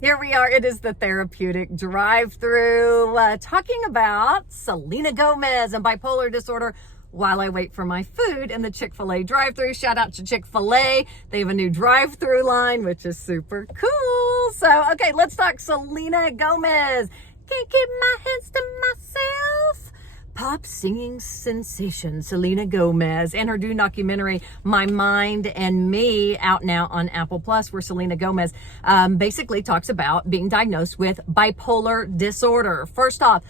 Here we are. It is the Therapeutic Drive-Thru, talking about Selena Gomez and bipolar disorder while I wait for my food in the Chick-fil-A drive-thru. Shout out to Chick-fil-A. They have a new drive-thru line, which is super cool. So, okay, let's talk Selena Gomez. Can't keep my hands to myself. Pop singing sensation Selena Gomez and her new documentary My Mind and Me, out now on Apple Plus, where Selena Gomez basically talks about being diagnosed with bipolar disorder. First off,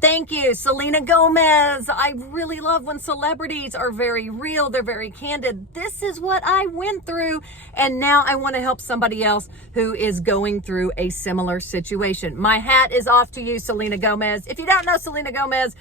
thank you, Selena Gomez. I really love when celebrities are very real. They're very candid. This is what I went through, and now I want to help somebody else who is going through a similar situation. My hat is off to you, Selena Gomez. If you don't know Selena Gomez,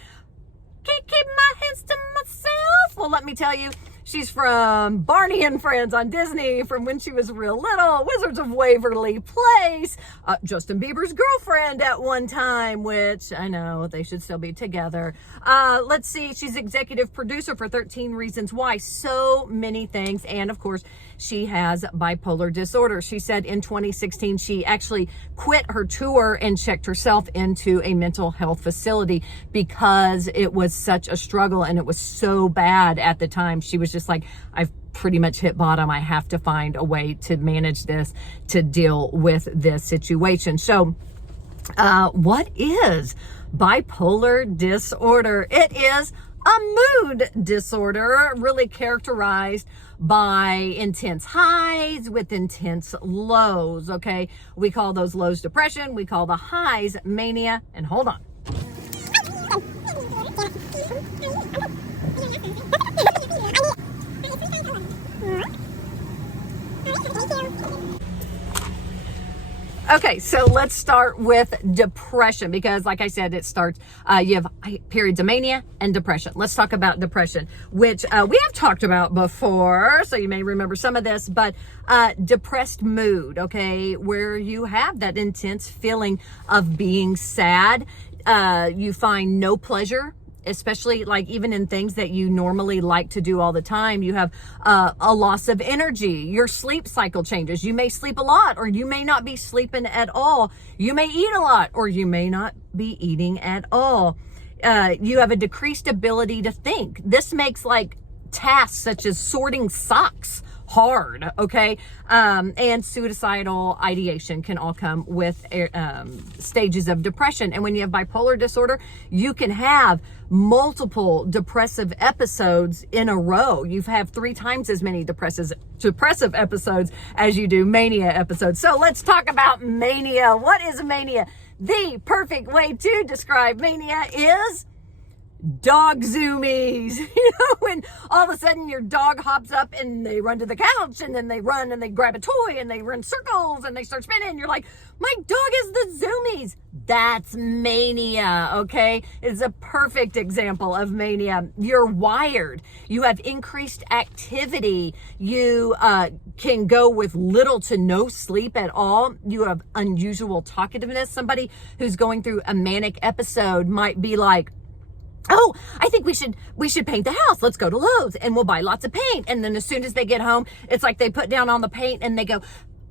can't keep my hands to myself. Well, let me tell you, she's from Barney and Friends on Disney, from when she was real little, Wizards of Waverly Place, Justin Bieber's girlfriend at one time, which I know they should still be together. Let's see, she's executive producer for 13 Reasons Why, so many things. And of course, she has bipolar disorder. She said in 2016, she actually quit her tour and checked herself into a mental health facility because it was such a struggle and it was so bad at the time. She was just like, I've pretty much hit bottom. I have to find a way to manage this, to deal with this situation. So, what is bipolar disorder? It is a mood disorder, really characterized by intense highs with intense lows, okay? We call those lows depression. We call the highs mania. And hold on. Okay, so let's start with depression, because like I said, it starts, you have periods of mania and depression. Let's talk about depression, which we have talked about before, so you may remember some of this, but depressed mood, okay, where you have that intense feeling of being sad. You find no pleasure, especially like even in things that you normally like to do all the time. You have a loss of energy. Your sleep cycle changes. You may sleep a lot, or you may not be sleeping at all. You may eat a lot, or you may not be eating at all. You have a decreased ability to think. This makes like tasks such as sorting socks hard, okay? And suicidal ideation can all come with stages of depression. And when you have bipolar disorder, you can have multiple depressive episodes in a row. You have 3 times as many depressive episodes as you do mania episodes. So let's talk about mania. What is mania? The perfect way to describe mania is dog zoomies. You know, when all of a sudden your dog hops up and they run to the couch, and then they run and they grab a toy and they run circles and they start spinning. You're like, my dog is the zoomies. That's mania, okay? It's a perfect example of mania. You're wired. You have increased activity. You can go with little to no sleep at all. You have unusual talkativeness. Somebody who's going through a manic episode might be like, oh, I think we should paint the house. Let's go to Lowe's and we'll buy lots of paint. And then as soon as they get home, it's like they put down on the paint and they go,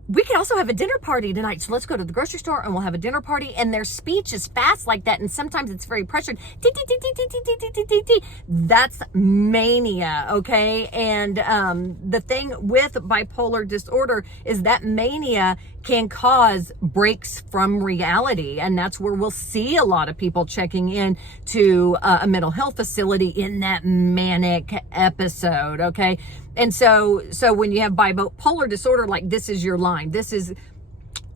we can also have a dinner party tonight. So let's go to the grocery store and we'll have a dinner party. And their speech is fast like that. And sometimes it's very pressured. That's mania, okay? And the thing with bipolar disorder is that mania can cause breaks from reality. And that's where we'll see a lot of people checking in to a mental health facility in that manic episode, okay? And so when you have bipolar disorder, like, this is your line. This is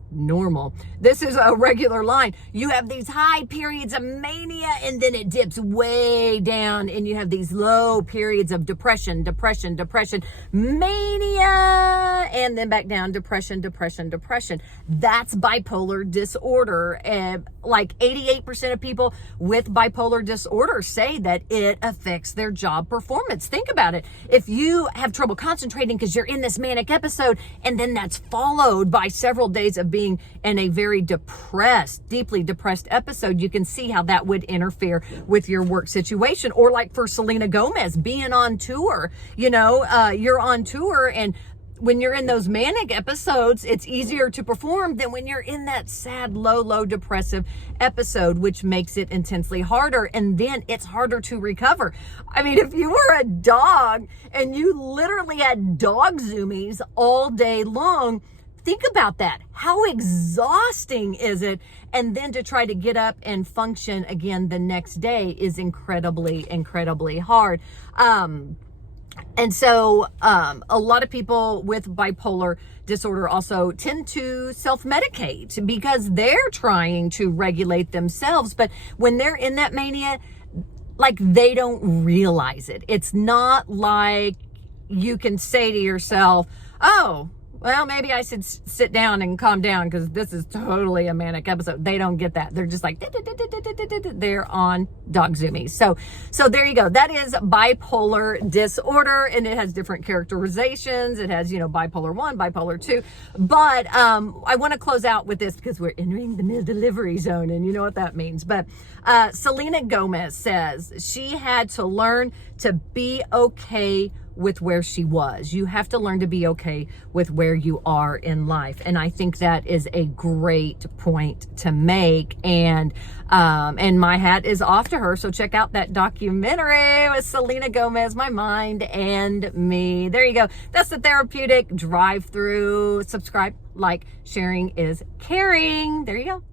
normal. This is a regular line. You have these high periods of mania, and then it dips way down, and you have these low periods of depression, mania, and then back down, depression. That's bipolar disorder. Like 88% of people with bipolar disorder say that it affects their job performance. Think about it. If you have trouble concentrating because you're in this manic episode, and then that's followed by several days of being in a very depressed, deeply depressed episode, you can see how that would interfere with your work situation. Or like for Selena Gomez being on tour, you know, you're on tour and when you're in those manic episodes, it's easier to perform than when you're in that sad, low depressive episode, which makes it intensely harder. And then it's harder to recover. I mean, if you were a dog and you literally had dog zoomies all day long, think about that. How exhausting is it? And then to try to get up and function again the next day is incredibly hard. And so a lot of people with bipolar disorder also tend to self-medicate because they're trying to regulate themselves. But when they're in that mania, like, they don't realize it. It's not like you can say to yourself, oh, well, maybe I should sit down and calm down because this is totally a manic episode. They don't get that. They're just like, they're on dog zoomies. So there you go. That is bipolar disorder, and it has different characterizations. It has, bipolar 1, bipolar 2. But I want to close out with this because we're entering the mid-delivery zone, and you know what that means. But Selena Gomez says she had to learn to be okay with where she was. You have to learn to be okay with where you are in life. And I think that is a great point to make. And my hat is off to her. So check out that documentary with Selena Gomez, My Mind and Me. There you go. That's the Therapeutic Drive-Thru. Subscribe, like, sharing is caring. There you go.